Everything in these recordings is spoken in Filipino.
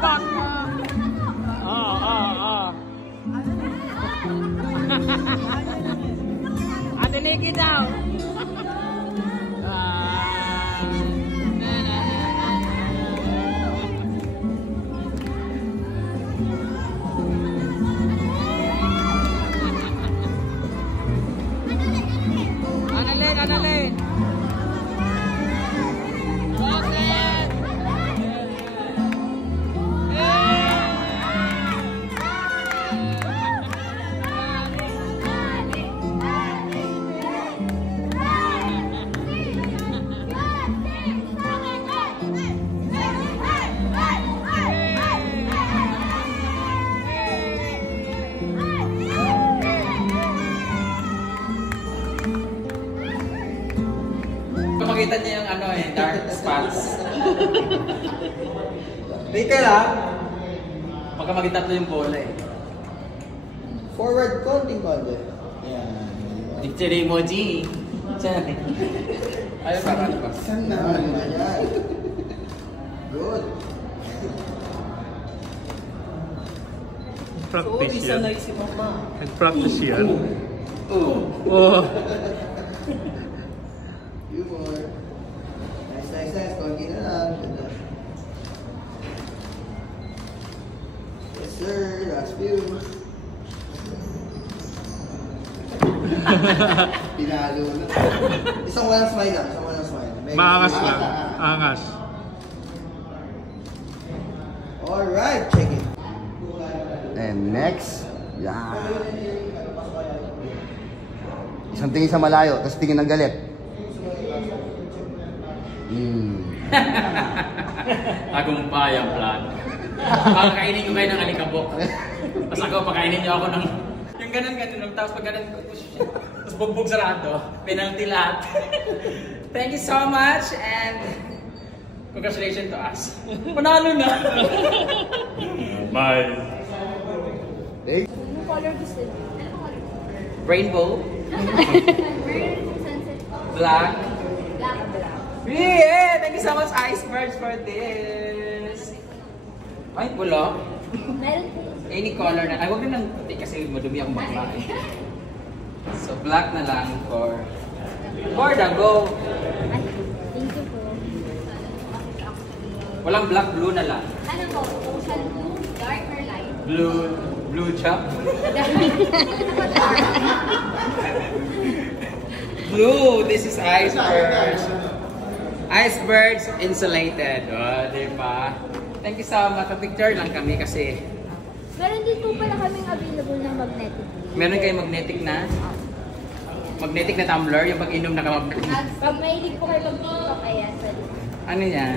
back. Adeliki daw. Analin. Makita niyo yung ano eh, dark spots. Teka lang. Pagka maging 3 yung bola eh. Forward konting konti. Yan. Picture emoji. Diyan. Ayaw para ano ba? Saan na? Ayan. Good. Practice yan. Sanay si Mama. Nag-practice yan. Oh. Humor. Nice. Konti na lang. Ganda. Yes sir, last few. Pinalo na. Isang walang smile lang. Maangas lang. Angas. Alright, check it. And next. Yan. Isang tingin sa malayo, tapos tingin ng galit. Tagumpay ang plan. Pakakainin ko kayo ng alikabok. Tapos ako, pakainin niyo ako ng... Yung ganun, tapos pag ganun, tapos bugbog sarado, penalty lahat. Thank you so much and congratulations to us. Panalo na! Bye! Anong color gusto niyo? Anong color? Rainbow. Sunset. Black. Black. Yeah! Thank you so much, Icebergs, for this. Ay, bulok. Meron po. Any color na. Ay, huwag rin ng puti kasi madumi akong bakla eh. So, black na lang for the go. Ay, thank you po. Walang black, blue na lang. Ano po? Ocean blue, dark or light? Blue chop. Blue, this is Icebergs. Icebergs insulated. Oh, diba? Thank you so much. Picture lang kami kasi Meron din po pala kaming available ng magnetic. meron kayong magnetic na tumbler, yung pag-inom na kamag... Pag mahilig po kayo mag-tiktok, ayan. Ano yan?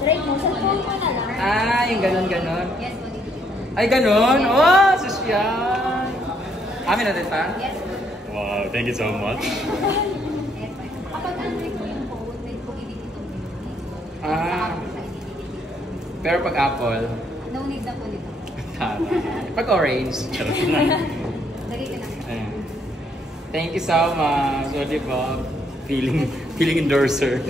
Try mo, sa phone mo na lang. Ah, yung ganon. Yes po, dito. Ay, ganon? Oh, sosyal! Amin natin pa? Yes po. Wow, thank you so much. Yes po. Kapag Android po yung phone, pwede po i-dito. Ah. Pero pag Apple, No need na po nito. pag Orange. Lagay ka na. Ayan. Thank you so much. So, diba? Feeling endorser.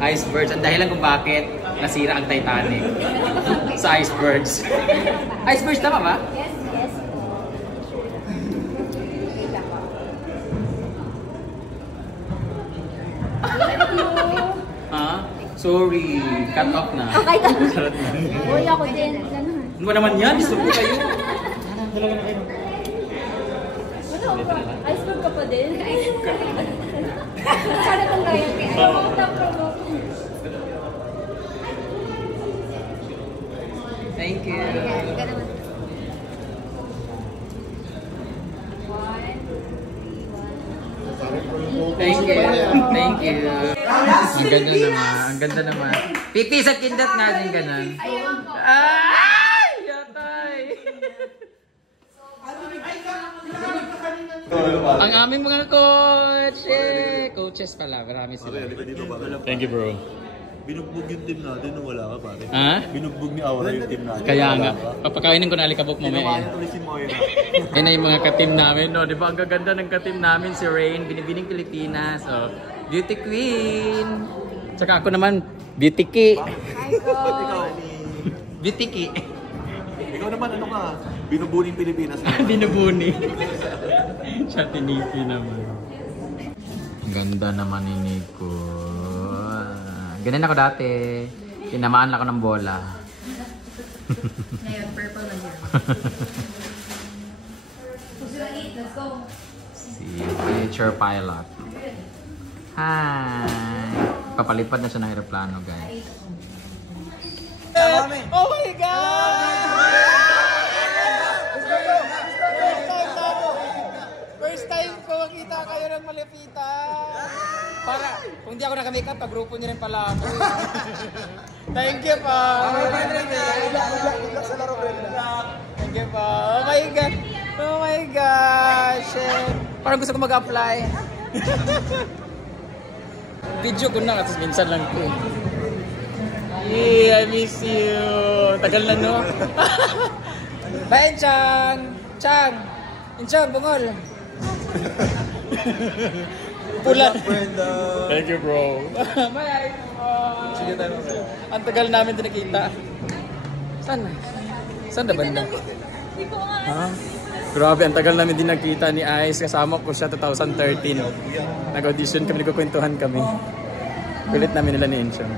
Icebergs. Ang dahilan kung bakit nasira ang Titanic. Sa Icebergs. Icebergs, tama ba? Yes po. Wait lang po. Thank you. Ha? Sorry. Cut off na. Okay, uy, ako din. Ano ba naman yan? Gusto ko kayo. Talaga na kayo. Ano ba? Iceberg ka pa din? Sana kung kaya. Thank you. Thank you. Thank you. Ang ganda naman. Ang ganda naman. Piti sa kindat nga din ganun. Ay! Yatay! Ang aming mga coach! Coaches pala. Marami sila. Thank you, bro. Binugbog yung team natin nung wala ka, pare. Ha? Binugbog ni Aura yung team natin. Kaya nga. Papakainin ko na alikabok mo Ginawa may. niya tuloy si Moira. Yan na yung mga ka-team namin, no? Di ba? Ang gaganda ng ka-team namin, si Rain, Binibining Pilipinas. So, beauty queen. Tsaka ako naman, beauty ki. Ikaw, Bitiki. Ikaw naman, ano ka? Binubuning Pilipinas. Binubuni. Siya tiniki naman. Ganda naman ni Nico. Ganyan ako dati. Tinamaan ako ng bola. Ngayon, purple na yan. Let's go. Si Future Pilot. Hi! Papalipad na siya ng aeroplano, guys. Oh my God! First time ko makita kayo ng malapitan. Para, kung di ako naka-makeup, pag-grupo niyo rin pala ako. Thank you pa. Thank you pa. Oh my God. Oh my gosh. Parang gusto ko mag-apply. Video ko na, tapos minsan lang ko. Yeah, I miss you. Tagal na, no? Bye, Chang! Chang! Chang, bungol! Pula. Thank you, bro. Bye! Sige tayo. Ang tagal namin din nakita. Saan? Saan na banda? Ha? Grabe, ang tagal namin din nakita ni Ice. Kasama ko siya 2013. Nag-audition kami, nagkukwentuhan kami. Kulit namin nila ni Inchon.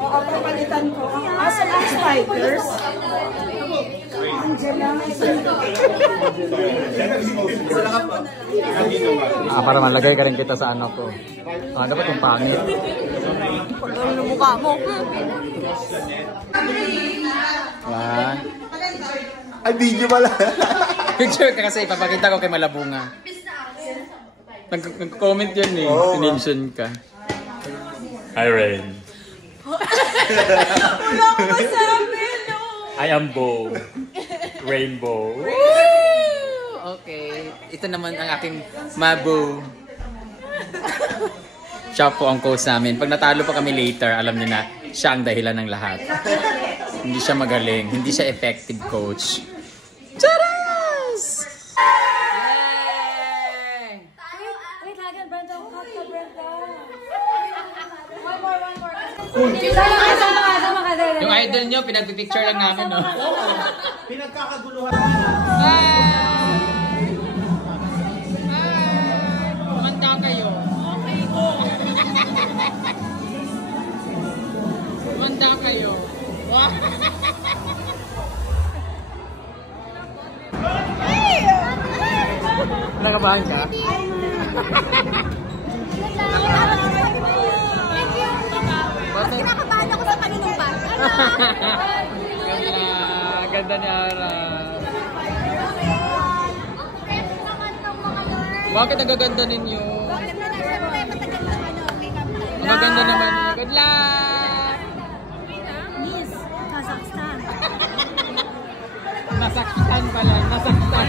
Oo, papalitan ko. Asa ang spikers? Para malagay ka rin kita sa ano ko. Dapat yung pangit. Pagkano ng mukha mo. Ay, video pala. Picture ka kasi, ipapakita ko kay Malabunga. Nag-comment yun eh, tinention ka. Hi, Rain. Wala ko masabi, no? I am Bo. Rainbow. Okay, ito naman ang aking Mabu. Siya po ang coach namin. Pag natalo pa kami later, alam niyo na siya ang dahilan ng lahat. Hindi siya magaling, hindi siya effective coach. Charas! Yay! Wait, lagan, Brenda. Kakta, Brenda. One more. Sama ka. Yung idol nyo, pinagpipicture lang namin, no? Pinagkakaguluhan. Kumanda kayo. Okay. Kumanda kayo. Nakabahan ka? Kinakabahan ako sa panunumpan. Ganda ni Ara. Bakit nagaganda ninyo? Maganda naman niyo. Good luck! Miss, Kazakhstan. Nasaktan pala. Nasaktan.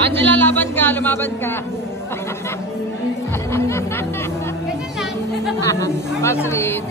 Angela, laban ka, lumaban ka. Ganyan lang. Paslit.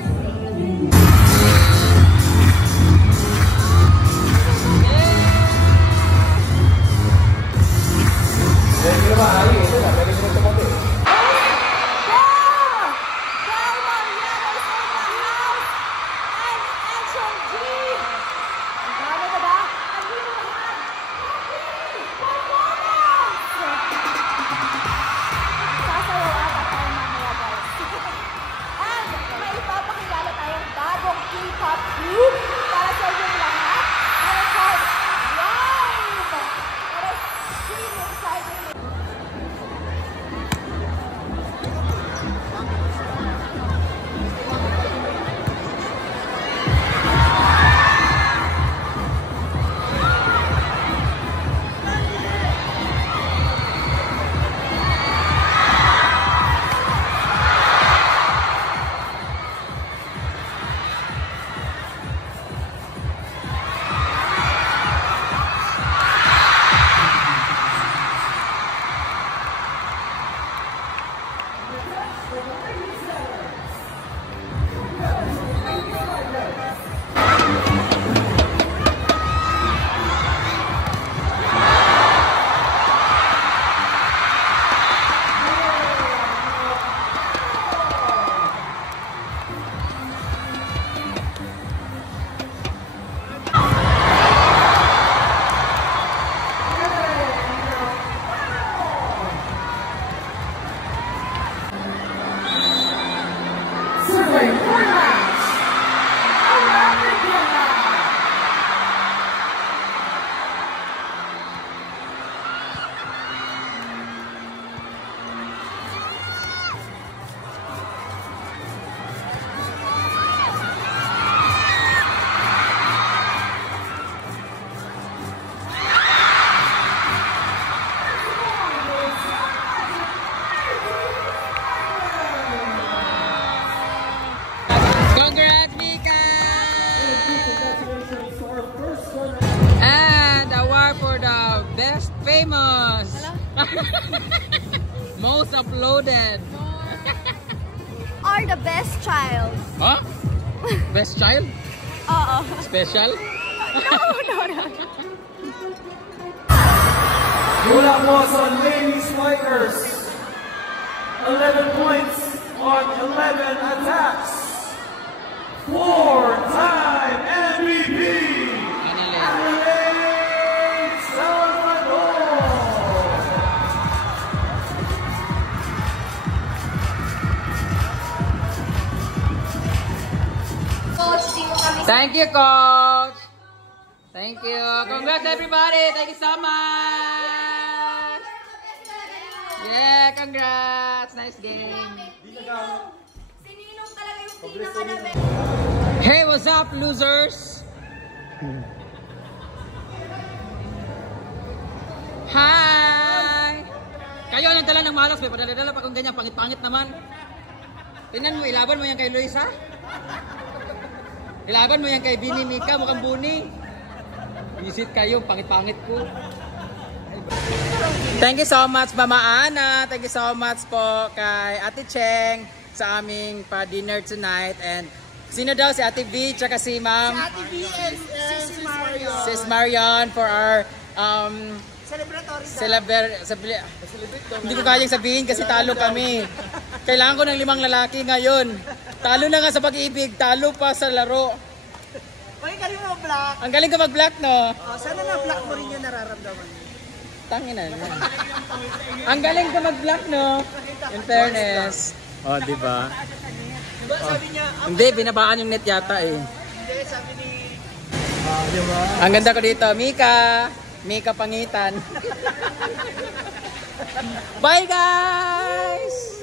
Congrats, Mika! And award for the best famous. Most uploaded. Or the best child. Huh? Best child? Oo. Special? No. Mula po sa Lady Spikers, 11 points on 11 attacks. 4-time MVP, Adelaide Salvador. Coach, di mo kami Thank you, Coach! Thank you! Congrats, everybody! Thank you so much! Yeah, congrats! Nice game! Sininong talaga yung pinaka na Hey, what's up, losers? Hi! Kayo ang dala ng malas, may padala-dala pa kung ganyan, pangit-pangit naman. Tingnan mo, ilaban mo yan kay Luis, ha? Ilaban mo yan kay Bini Mika, mukhang buni. Visit kayo, pangit-pangit ko. Thank you so much, Mama Ana. Thank you so much po kay Ate Cheng sa aming pa-dinner tonight. And sino daw? Si Ate V, tsaka si Ma'am? Si Ate B and Sis Marion. Sis Marion for our Celebratory. Hindi ko kayang sabihin kasi talo kami. Kailangan ko ng 5 lalaki ngayon. Talo na nga sa pag-ibig, talo pa sa laro. Uy, galing mo mag-block. Ang galing ka mag-block, no? Oh, sana na-block mo rin yung nararamdaman mo. Tangin na. Ang galing ka mag-block, no? In fairness. Oh, di ba? Diba sabi niya, Hindi, binabaan yung net yata eh. hindi, sabi ni... Diba? Ang ganda ko dito, Mika. Mika Pangitan. Bye, guys!